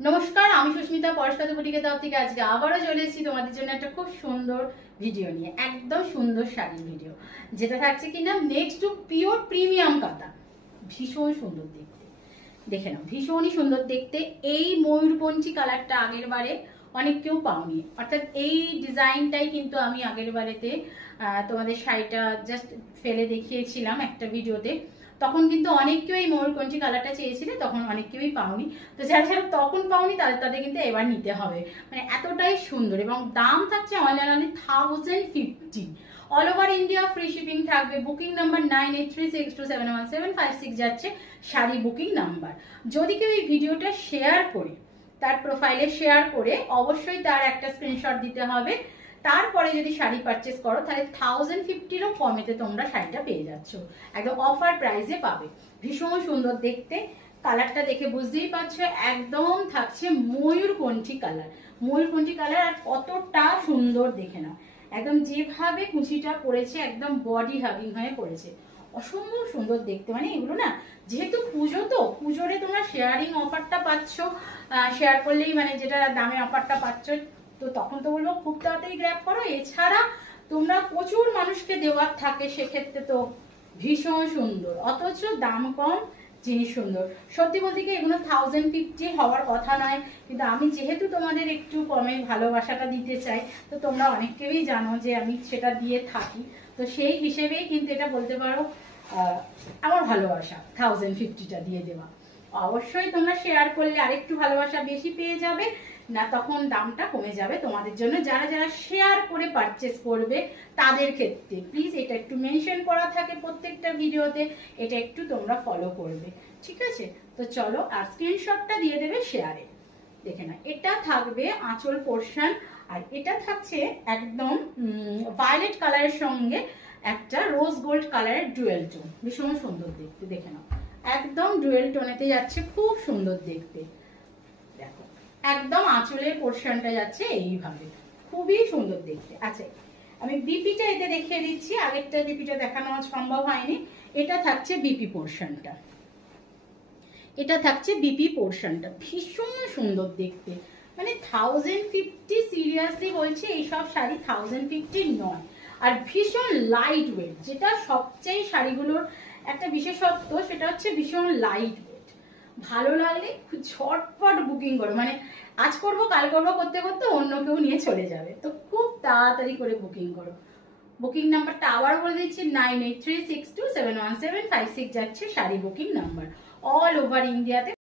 নমস্কার, আমি সুস্মিতা পরশপাত বুটিকের তরফ থেকে আজকে আবারও চলে এসেছি তোমাদের জন্য একটা খুব সুন্দর ভিডিও নিয়ে। একদম সুন্দর শাড়ির ভিডিও, যেটা থাকছে কিনা নেক্সট টু পিওর প্রিমিয়াম কাতা। ভীষণ সুন্দর দেখতে, দেখে নাও, ভীষণই সুন্দর দেখতে। এই ময়ূরপঞ্চী কালারটা আগের বারে অনেক কেউ পাওনি, অর্থাৎ এই ডিজাইনটাই কিন্তু আমি আগের বারেতে তোমাদের শাড়িটা জাস্ট ফেলে দেখিয়েছিলাম একটা ভিডিওতে। তখন কিন্তু অনেক কেউ এই ময়ূরকণ্ঠী কালারটা চেয়েছিলে, তখন অনেক কেউই পাওনি। তো যারা যারা তখন পাওনি তাদের কিন্তু এবার নিতে হবে, মানে এতটাই সুন্দর। এবং দাম থাকছে only 1050। All over India free shipping থাকবে। বুকিং নাম্বার 9836271756 যাচ্ছে শাড়ি বুকিং নাম্বার। যদি কেউ এই ভিডিওটা শেয়ার করে, তার প্রোফাইলে শেয়ার করে অবশ্যই তার একটা স্ক্রিনশট দিতে হবে। তারপরে যদি শাড়ি পারচেস করো তাহলে 1050-ও কমেতে তোমরা শাড়িটা পেয়ে যাচ্ছ, একদম অফার প্রাইসে পাবে। ভীষণ সুন্দর দেখতে, কালারটা দেখে বুঝতেই পারছো একদম থাকছে ময়ূরকণ্ঠী কালার। ময়ূরকণ্ঠী কালার আর কতটা সুন্দর দেখে নাও, একদম যেভাবে কুচিটা পড়েছে একদম বডি হাগিং হয়ে পড়েছে, অসম্ভব সুন্দর দেখতে। মানে এগুলো না, যেহেতু পুজো, তো পুজোরে তোমরা শেয়ারিং অফারটা পাচ্ছ, শেয়ার করলেই মানে যেটা দামে অফারটা পাচ্ছ, তো তখন তো বলবো খুব তাড়াতাড়ি গ্র্যাব করো। এছাড়া তোমরা প্রচুর মানুষকে দেওয়ার থাকে, সেক্ষেত্রে তো ভীষণ সুন্দর, অথচ দাম কম, জিনিস সুন্দর। সত্যি বলতে কি এগুলো 1050 হওয়ার কথা নয়, কিন্তু আমি যেহেতু তোমাদের একটু কমে ভালোবাসাটা দিতে চাই, তো তোমরা অনেকেই জানো যে আমি সেটা দিয়ে থাকি। তো সেই হিসেবেই কিন্তু এটা বলতে পারো আমার ভালোবাসা, 1050টা দিয়ে দেওয়া। অবশ্যই তোমরা শেয়ার করলে আরেকটু ভালোবাসা বেশি পেয়ে যাবে, না তখন দামটা কমে যাবে তোমাদের জন্য। যারা যারা শেয়ার করে পারচেস করবে তাদের ক্ষেত্রে প্লিজ এটা একটু মেনশন করা থাকে প্রত্যেকটা ভিডিওতে, এটা একটু তোমরা ফলো করবে, ঠিক আছে? তো চলো, আর স্ক্রিনশটটা দিয়ে দেবে শেয়ারে। দেখে না, এটা থাকবে আঁচল পোর্শন, আর এটা থাকছে একদম ভায়োলেট কালারের সঙ্গে একটা রোজ গোল্ড কালারের ডুয়েল টোন। ভীষণ সুন্দর দেখতে, দেখে নাও, একদম ডুয়েল টোনেতে যাচ্ছে, খুব সুন্দর দেখতে। দেখো একদম আঁচলের পোর্শনটা যাচ্ছে এইভাবে, খুবই সুন্দর দেখতে। আচ্ছা, আমি বিপিটা এতে দেখিয়ে দিচ্ছি, আগেরটা বিপিটা দেখানো সম্ভব হয়নি। এটা থাকছে বিপি পোর্শনটা, এটা থাকছে বিপি পোর্শনটা, ভীষণ সুন্দর দেখতে। মানে 1050, সিরিয়াসলি বলছি এইসব শাড়ি 1050 নয়। আর ভীষণ লাইট ওয়েট, যেটা সবচেয়ে শাড়িগুলোর একটা বিশেষত্ব, সেটা হচ্ছে ভীষণ লাইট ওয়েট। ভালো লাগলে ঝটপট বুকিং করো, মানে আজ করবো কাল করবো করতে করতে অন্য কেউ নিয়ে চলে যাবে, তো খুব তাড়াতাড়ি করে বুকিং করো। বুকিং নাম্বারটা আবার বলে দিচ্ছি, 9836271756 যাচ্ছে sari booking number. All over ইন্ডিয়াতে